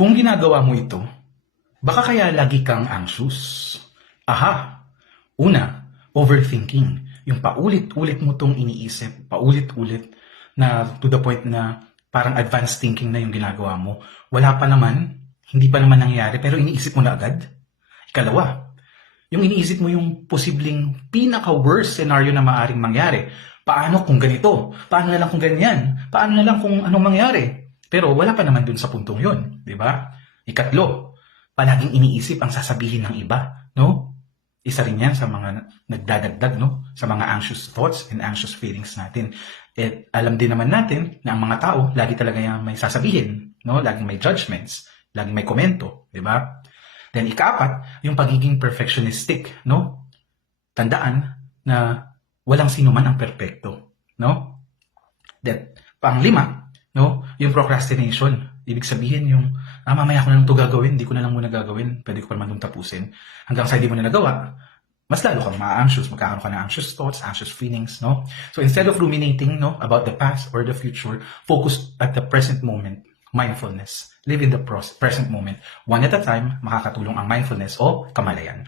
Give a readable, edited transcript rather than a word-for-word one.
Kung ginagawa mo ito, baka kaya lagi kang anxious. Aha! Una, overthinking. Yung paulit-ulit mo tong iniisip, paulit-ulit na to the point na parang advanced thinking na yung ginagawa mo. Wala pa naman, hindi pa naman nangyayari, pero iniisip mo na agad. Ikalawa, yung iniisip mo yung posibleng pinaka-worst scenario na maaring mangyari. Paano kung ganito? Paano na lang kung ganyan? Paano na lang kung anong mangyari? Pero wala pa naman dun sa puntong yun, di ba? Ikatlo, palaging iniisip ang sasabihin ng iba, no? Isa rin yan sa mga nagdadagdag, no? Sa mga anxious thoughts and anxious feelings natin. At alam din naman natin na ang mga tao, lagi talaga yung may sasabihin, no? Laging may judgments, laging may komento, di ba? Then ikaapat, yung pagiging perfectionistic, no? Tandaan na walang sino man ang perpekto, no? Then panglima, no? Yung procrastination. Ibig sabihin yung, mamaya ko na lang ito gagawin, hindi ko na lang muna gagawin, pwede ko pa naman itong tapusin. Hanggang sa hindi mo na nagawa, mas lalo kang ma-anxious, magkakaroon ka ng anxious thoughts, anxious feelings, no? So instead of ruminating, no, about the past or the future, focus at the present moment. Mindfulness. Live in the present moment. One at a time, makakatulong ang mindfulness o kamalayan.